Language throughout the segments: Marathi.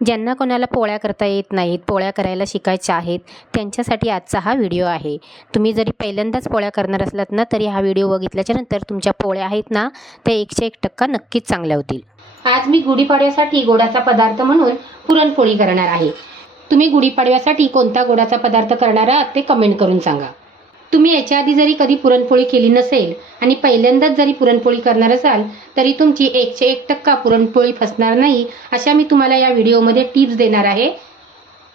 ज्यांना कोणाला पोळ्या करता येत नाहीत, पोळ्या करायला शिकायच्या आहेत, त्यांच्यासाठी आजचा हा व्हिडिओ आहे. तुम्ही जरी पहिल्यांदाच पोळ्या करणार असलात ना, तरी हा व्हिडिओ बघितल्याच्यानंतर तुमच्या पोळ्या आहेत ना, त्या 101% नक्कीच चांगल्या होतील. आज मी गुढीपाडव्यासाठी गोडाचा पदार्थ म्हणून पुरणपोळी करणार आहे. तुम्ही गुढीपाडव्यासाठी कोणता गोडाचा पदार्थ करणार आहात ते कमेंट करून सांगा. तुम्ही याच्या आधी जरी कधी पुरणपोळी केली नसेल आणि पहिल्यांदाच जरी पुरणपोळी करणार असाल, तरी तुमची 101% पुरणपोळी फसणार नाही, अशा मी तुम्हाला या व्हिडिओमध्ये टिप्स देणार आहे.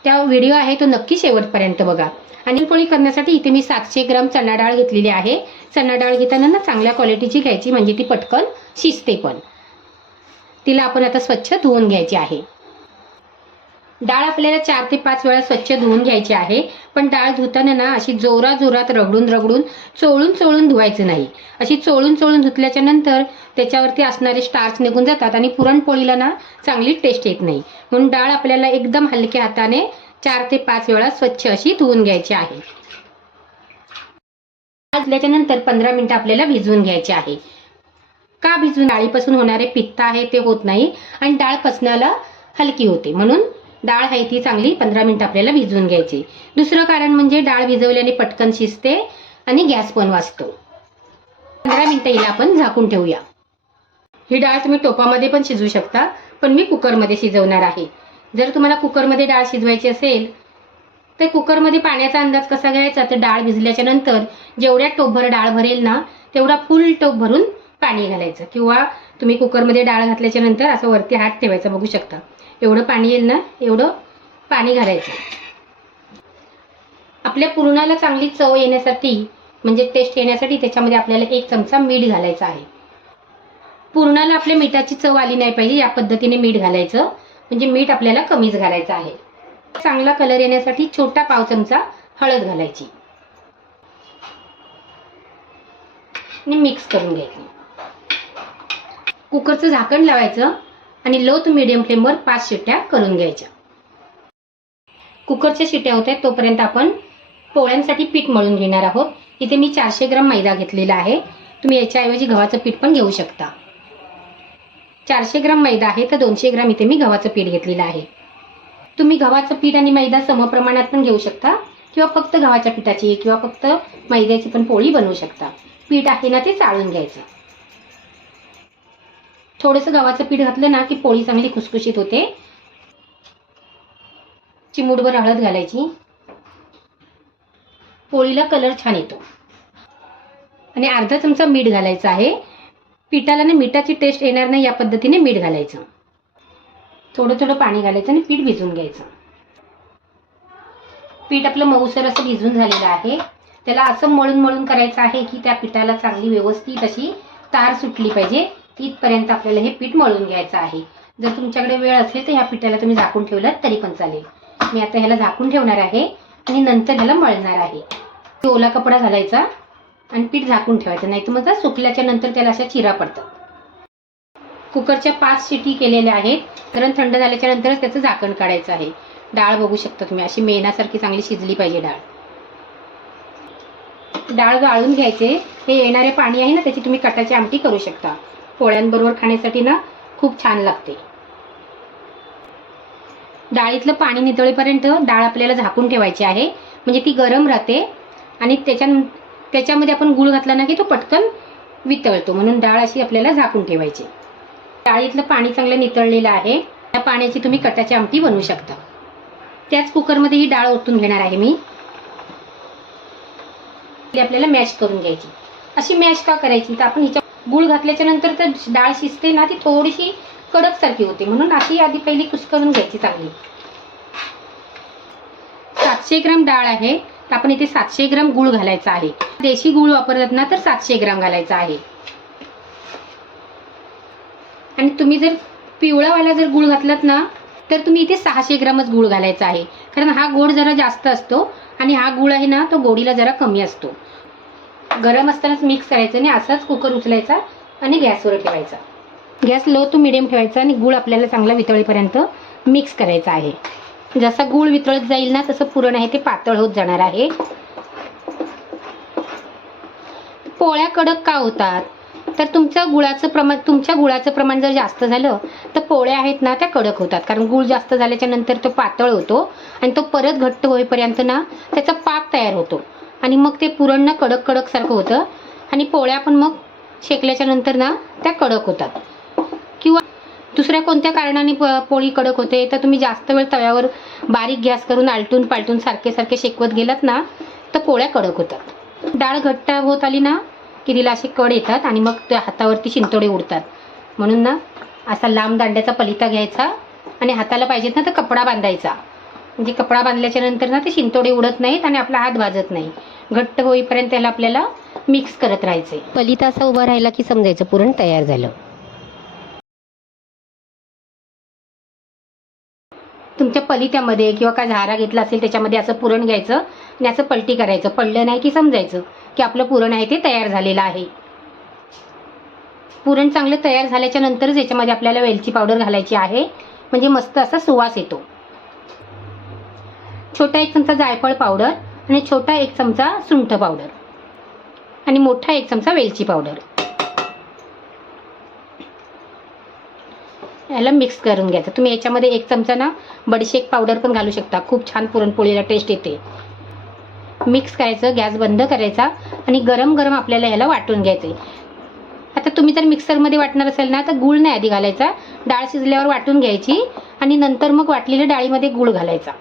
त्या व्हिडिओ आहे तो नक्की शेवटपर्यंत बघा. आणि पुरणपोळी करण्यासाठी इथे मी 700 ग्राम चणा डाळ घेतलेली आहे. चणा डाळ घेताना ना चांगल्या क्वालिटीची घ्यायची, म्हणजे ती पटकन शिजते पण. तिला आपण आता स्वच्छ धुवून घ्यायची आहे. डाळ आपल्याला 4 ते 5 वेळा स्वच्छ धुवून घ्यायची आहे. पण डाळ धुताना ना अशी जोरात रगडून चोळून धुवायचं नाही. अशी चोळून धुतल्याच्या नंतर त्याच्यावरती असणारे स्टार्च निघून जातात आणि पुरणपोळीला ना चांगली टेस्ट येत नाही. म्हणून डाळ आपल्याला एकदम हलक्या हाताने 4 ते 5 वेळा स्वच्छ अशी धुवून घ्यायची आहे. भाजल्याच्या नंतर 15 मिनिटं आपल्याला भिजवून घ्यायची आहे. का भिजवून? डाळीपासून होणारे पित्त आहे ते होत नाही आणि डाळ पचनाला हलकी होते. म्हणून डाळ आहे ती चांगली 15 मिनिटं आपल्याला भिजवून घ्यायची. दुसरं कारण म्हणजे डाळ भिजवल्याने पटकन शिजते आणि गॅस पण वाचतो. 15 मिनिटं हिला आपण झाकून ठेवूया. ही डाळ तुम्ही टोपामध्ये पण शिजवू शकता, पण मी कुकरमध्ये शिजवणार आहे. जर तुम्हाला कुकरमध्ये डाळ शिजवायची असेल तर कुकरमध्ये पाण्याचा अंदाज कसा घ्यायचा, तर डाळ भिजल्याच्या नंतर जेवढ्या टोपभर डाळ भरेल ना, तेवढा फुल टोप भरून पाणी घालायचं. किंवा तुम्ही कुकरमध्ये डाळ घातल्याच्या नंतर असं वरती हात ठेवायचा, बघू शकता. एवढं पाणी येईल ना, एवढं पाणी घालायचं. आपल्या पुरणाला चांगली चव येण्यासाठी, म्हणजे टेस्ट येण्यासाठी त्याच्यामध्ये आपल्याला 1 चमचा मीठ घालायचं आहे. पुरणाला आपल्या मिठाची चव आली नाही पाहिजे, या पद्धतीने मीठ घालायचं. म्हणजे मीठ आपल्याला कमीच घालायचं आहे. चांगला कलर येण्यासाठी छोटा पाव चमचा हळद घालायची आणि मिक्स करून घ्यायची. कुकरचं झाकण लावायचं आणि लो टू मीडियम फ्लेमवर 5 शिट्ट्या करून घ्यायच्या. कुकरच्या शिट्ट्या होत आहेत तोपर्यंत आपण पोळ्यांसाठी पीठ मळून घेणार आहोत. इथे मी 400 ग्राम मैदा घेतलेला आहे. तुम्ही याच्याऐवजी गव्हाचं पीठ पण घेऊ शकता. 400 ग्राम मैदा आहे तर 200 ग्राम इथे मी गव्हाचं पीठ घेतलेलं आहे. तुम्ही गव्हाचं पीठ आणि मैदा समप्रमाणात पण घेऊ शकता, किंवा फक्त गव्हाच्या पिठाची किंवा फक्त मैद्याची पण पोळी बनवू शकता. पीठ आहे ना ते चाळून घ्यायचं. थोडंसं गव्हाचं पीठ घातलं ना की पोळी चांगली खुसखुशीत होते. चिमूटभर हळद घालायची. पोळीला कलर छान येतो. आणि अर्धा चमचा मीठ घालायचं आहे. पिठाला ना मिठाची टेस्ट येणार नाही, या पद्धतीने मीठ घालायचं. थोडं पाणी घालायचं आणि पीठ भिजवून घ्यायचं. पीठ आपलं मऊसर असं भिजून झालेलं आहे. त्याला असं मळून करायचं आहे की त्या पिठाला चांगली व्यवस्थित अशी तार सुटली पाहिजे. इथपर्यंत आपल्याला हे पीठ मळून घ्यायचं आहे. जर तुमच्याकडे वेळ असेल तर ह्या पिठाला तुम्ही झाकून ठेवलं तरी पण चालेल. मी आता ह्याला झाकून ठेवणार आहे आणि नंतर ह्याला मळणार आहे. ओला कपडा घालायचा आणि पीठ झाकून ठेवायचं, नाही तर मग सुकल्याच्या नंतर त्याला अशा चिरा पडतात. कुकरच्या 5 शिटी केलेल्या आहेत. कारण थंड झाल्याच्या नंतरच त्याचं झाकण काढायचं आहे. डाळ बघू शकता तुम्ही, अशी मेणासारखी चांगली शिजली पाहिजे डाळ. डाळ गाळून घ्यायचे. हे येणारे पाणी आहे ना, त्याची तुम्ही कटाची आमटी करू शकता. पोळ्यांबरोबर खाण्यासाठी ना खूप छान लागते. डाळीतलं पाणी नितळेपर्यंत डाळ आपल्याला झाकून ठेवायची आहे, म्हणजे ती गरम राहते. आणि त्याच्यामध्ये आपण गूळ घातला ना की तो पटकन वितळतो. म्हणून डाळ अशी आपल्याला झाकून ठेवायची. डाळीतलं पाणी चांगलं नितळलेलं आहे. त्या पाण्याची तुम्ही कटाची आमटी बनवू शकता. त्याच कुकरमध्ये ही डाळ ओतून घेणार आहे मी. आपल्याला मॅश करून घ्यायची. अशी मॅश का करायची, तर आपण हिच्या गूळ घातल्याच्या नंतर तर डाळ शिजते ना, ती थोडीशी कडक सारखी होते. म्हणून अशी आधी पहिली कुस्करून घ्यायची चांगली. 700 ग्राम डाळ आहे तर आपण इथे 700 ग्राम गूळ घालायचा आहे. देशी गूळ वापरतात ना तर 700 ग्राम घालायचा आहे. आणि तुम्ही जर पिवळावाला जर गूळ घातलात ना तर तुम्ही इथे 600 ग्रामच गूळ घालायचा आहे. कारण हा गोड जरा जास्त असतो आणि हा गूळ आहे ना तो गोडीला जरा कमी असतो. गरम असतानाच मिक्स करायचं आणि असाच कुकर उचलायचा आणि गॅसवर ठेवायचा. गॅस लो टू मिडियम ठेवायचा आणि गूळ आपल्याला चांगला वितळेपर्यंत मिक्स करायचा आहे. जसा गूळ वितळत जाईल ना तसं पुरण आहे ते पातळ होत जाणार आहे. पोळ्या कडक का होतात, तर तुमच्या गुळाचं प्रमाण जर जास्त झालं तर पोळ्या आहेत ना त्या कडक होतात, कारण गूळ जास्त झाल्याच्या नंतर तो पातळ होतो आणि तो परत घट्ट होईपर्यंत ना त्याचा पाक तयार होतो आणि मग ते पुरण ना कडक कडक सारखं होतं आणि पोळ्या पण मग शेकल्याच्या नंतर ना त्या कडक होतात. किंवा दुसऱ्या कोणत्या कारणाने पोळी कडक होते तर तुम्ही जास्त वेळ तव्यावर बारीक गॅस करून आलटून पालटून सारखे सारखे शेकवत गेलात ना तर पोळ्या कडक होतात. डाळ घट्ट होत आली ना की तिला असे कड येतात आणि मग त्या हातावरती शिंतोडे उडतात. म्हणून ना असा लांब दांड्याचा पलिता घ्यायचा आणि हाताला पाहिजेत ना तर कपडा बांधायचा, म्हणजे कपडा बांधल्याच्या नंतर ना ते शिंतोडे उडत नाहीत आणि आपला हात भाजत नाही. घट्ट होईपर्यंत त्याला आपल्याला मिक्स करत राहायचे. पलिता असा उभा राहिला की समजायचं पुरण तयार झालं. तुमच्या पलित्यामध्ये किंवा काय झारा घेतला असेल त्याच्यामध्ये असं पुरण घ्यायचं आणि असं पलटी करायचं. पडलं नाही की समजायचं की आपलं पुरण आहे ते तयार झालेलं आहे. पुरण चांगलं तयार झाल्याच्या नंतरच याच्यामध्ये आपल्याला वेलची पावडर घालायची आहे, म्हणजे मस्त असा सुवास येतो. छोटा 1 चमचा जायफळ पावडर आणि छोटा 1 चमचा सुंठ पावडर आणि मोठा 1 चमचा वेलची पावडर याला मिक्स करून घ्यायचं. तुम्ही याच्यामध्ये 1 चमचा ना बडीशेप पावडर पण घालू शकता, खूप छान पुरणपोळीला टेस्ट येते. मिक्स करायचं, गॅस बंद करायचा आणि गरम गरम आपल्याला ह्याला वाटून घ्यायचे. आता तुम्ही जर मिक्सरमध्ये वाटणार असेल ना तर गूळ नाही आधी घालायचा, डाळ शिजल्यावर वाटून घ्यायची आणि नंतर मग वाटलेल्या डाळीमध्ये गूळ घालायचा,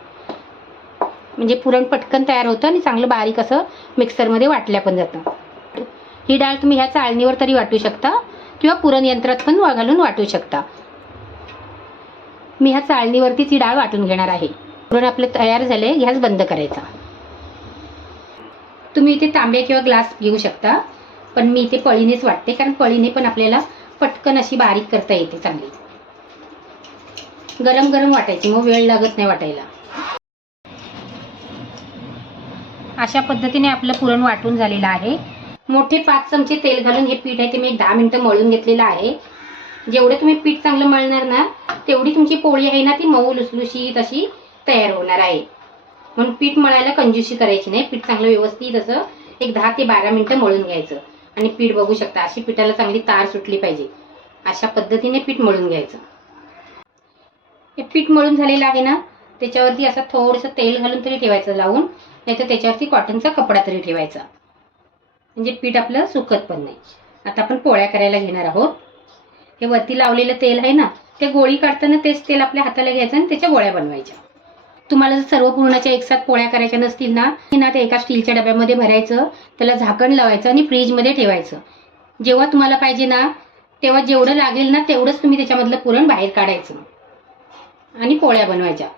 म्हणजे पुरण पटकन तयार होतं आणि चांगलं बारीक असं मिक्सरमध्ये वाटल्या पण जातं. ही डाळ तुम्ही ह्या चाळणीवर तरी वाटू शकता किंवा पुरण यंत्रात पण घालून वाटू शकता. मी ह्या चाळणीवरतीच ही डाळ वाटून घेणार आहे. पुरण आपलं तयार झाले, गॅस बंद करायचा. तुम्ही इथे तांबे किंवा ग्लास घेऊ शकता, पण मी इथे पळीनेच वाटते, कारण पळीने पण आपल्याला पटकन अशी बारीक करता येते चांगली. गरम गरम वाटायची, मग वेळ लागत नाही वाटायला. अशा पद्धतीने आपलं पुरण वाटून झालेलं आहे. मोठे 5 चमचे तेल घालून हे पीठ आहे ते मी 10 मिनिटं मळून घेतलेलं आहे. जेवढं तुम्ही पीठ चांगलं मळणार ना तेवढी तुमची पोळी आहे ना ती मऊ लुसलुशीत अशी तयार होणार आहे. म्हणून पीठ मळायला कंजूसी करायची नाही. पीठ चांगलं व्यवस्थित असं एक 10 ते 12 मिनिटं मळून घ्यायचं आणि पीठ बघू शकता अशी पिठाला चांगली तार सुटली पाहिजे, अशा पद्धतीने पीठ मळून घ्यायचं. हे पीठ मळून झालेलं आहे ना त्याच्यावरती असं थोडंसं तेल घालून तरी ठेवायचं लावून, नाहीतर त्याच्यावरती कॉटनचा कपडा तरी ठेवायचा, म्हणजे पीठ आपलं सुकत पण नाही. आता आपण पोळ्या करायला घेणार आहोत. हे वरती लावलेलं तेल आहे ना ते गोळी काढताना तेच तेल आपल्या हाताला घ्यायचं आणि त्याच्या गोळ्या बनवायच्या. तुम्हाला जर सर्व पुरणाच्या एकसाथ पोळ्या करायच्या नसतील ना ते एका स्टीलच्या डब्यामध्ये भरायचं, त्याला झाकण लावायचं आणि फ्रीजमध्ये ठेवायचं. जेव्हा तुम्हाला पाहिजे ना तेव्हा जेवढं लागेल ना तेवढंच तुम्ही त्याच्यामधलं पुरण बाहेर काढायचं आणि पोळ्या बनवायच्या.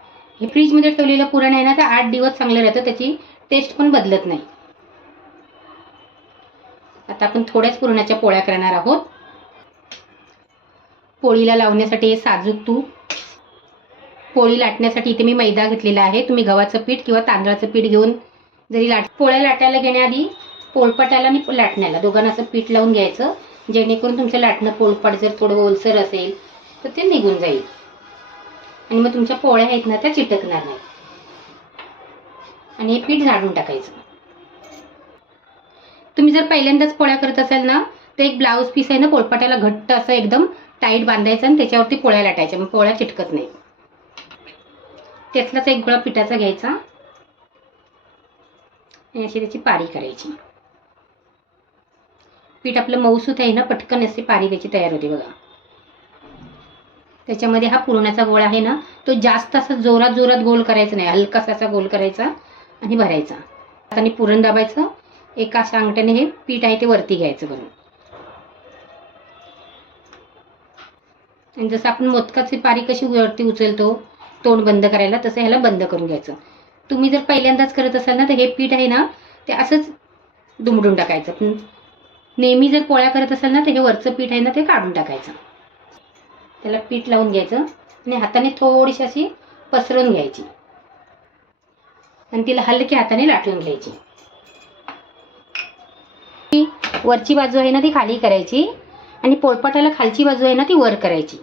हे फ्रीजमध्ये ठेवलेलं पुरण आहे ना तर 8 दिवस चांगलं राहतं, त्याची टेस्ट पण बदलत नाही. आता आपण थोड्याच पुरणाच्या पोळ्या करणार आहोत. पोळीला लावण्यासाठी हे साजूक तूप, पोळी लाटण्यासाठी इथे मी मैदा घेतलेला आहे. तुम्ही गव्हाचं पीठ किंवा तांदळाचं पीठ घेऊन जरी पोळ्या लाटायला घेण्याआधी पोळपाटाला आणि लाटण्याला दोघांना असं पीठ लावून घ्यायचं, जेणेकरून तुमचं लाटणं पोळपाट जर थोडं ओलसर असेल तर ते निघून जाईल आणि मग तुमच्या पोळ्या आहेत ना त्या चिटकणार नाही. आणि हे पीठ झाडून टाकायचं. तुम्ही जर पहिल्यांदाच पोळ्या करत असाल ना तर एक ब्लाऊज पीस आहे ना पोळपाटाला घट्ट असं एकदम टाईट बांधायचं आणि त्याच्यावरती पोळ्या लाटायच्या, मग पोळ्या चिटकत नाही. त्यातलाच एक गोळा पिठाचा घ्यायचा आणि अशी त्याची पारी करायची. पीठ आपलं मऊसूत आहे ना पटकन अशी पारी त्याची तयार होते बघा. त्याच्यामध्ये हा पुरणाचा गोळा आहे ना तो जास्त असा जोरात जोरात गोल करायचा नाही, हलकासा असा गोल करायचा आणि भरायचा. आणि पुरण दाबायचं, एका अशा अंगठ्याने हे पीठ आहे ते वरती घ्यायचं करून. आणि जसं आपण मोदकाची पारी कशी वरती उचलतो तोंड बंद करायला, तसं ह्याला बंद करून घ्यायचं. तुम्ही जर पहिल्यांदाच करत असाल ना तर हे पीठ आहे ना ते असंच दुमडून टाकायचं. पण नेहमी जर पोळ्या करत असाल ना तर हे वरचं पीठ आहे ना ते काढून टाकायचं. त्याला पीठ लावून घ्यायचं आणि हाताने थोडीशी अशी पसरवून घ्यायची आणि तिला हलक्या हाताने लाटून घ्यायची. वरची बाजू आहे ना ती खाली करायची आणि पोळपाटाला खालची बाजू आहे ना ती वर करायची.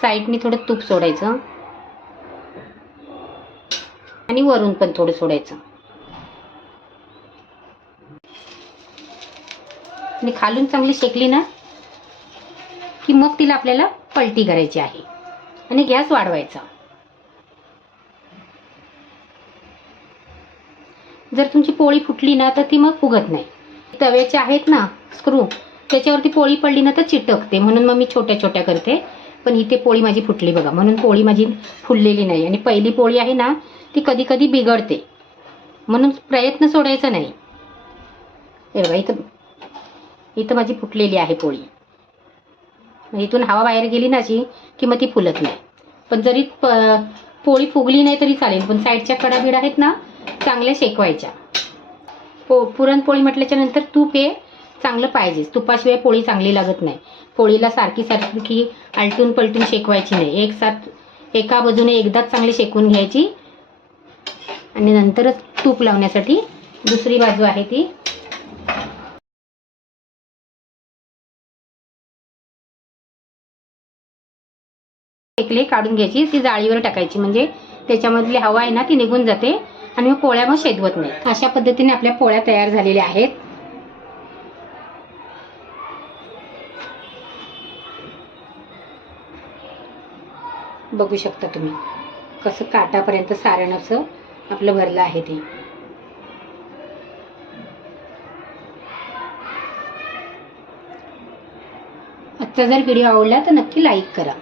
साईडने थोडं तूप सोडायचं आणि आणि वरून पण थोडं सोडायचं आणि खालून चांगली शेकली ना की मग तिला आपल्याला पलटी करायची आहे आणि गॅस वाढवायचा. जर तुमची पोळी फुटली ना तर ती मग फुगत नाही. तव्याचे आहेत ना स्क्रू, त्याच्यावरती पोळी पडली ना तर चिटकते, म्हणून मग मी छोट्या छोट्या करते. पण इथे पोळी माझी फुटली बघा, म्हणून पोळी माझी फुललेली नाही. आणि पहिली पोळी आहे ना ती कधी कधी बिघडते, म्हणून प्रयत्न सोडायचा नाही. हे बघा इथं माझी फुटलेली आहे पोळी. इथून हवा बाहेर गेली ना अशी की मग ती फुलत नाही. पण जरी पोळी फुगली नाही तरी चालेल, पण साईडच्या कडा बिडा आहेत ना चांगल्या शेकवायच्या. पुरणपोळी म्हटल्याच्या नंतर तूप हे चांगलं पाहिजेच. तुपाशिवाय पोळी चांगली लागत नाही. पोळीला सारखी सारखी आलटून पलटून शेकवायची नाही. एका बाजूने एकदाच चांगली शेकून घ्यायची आणि नंतरच तूप लावण्यासाठी दुसरी बाजू आहे ती शेकले काढून घ्यायची, ती जाळीवर टाकायची, म्हणजे त्याच्यामधली हवा आहे ना ती निघून जाते आणि मग पोळ्या मग शेदवत नाही. अशा पद्धतीने आपल्या पोळ्या तयार झालेल्या आहेत. बघू शकता तुम्ही कसं काटापर्यंत सारण असं आपलं भरलं आहे ते. आजचा जर व्हिडिओ आवडला तर नक्की लाईक करा.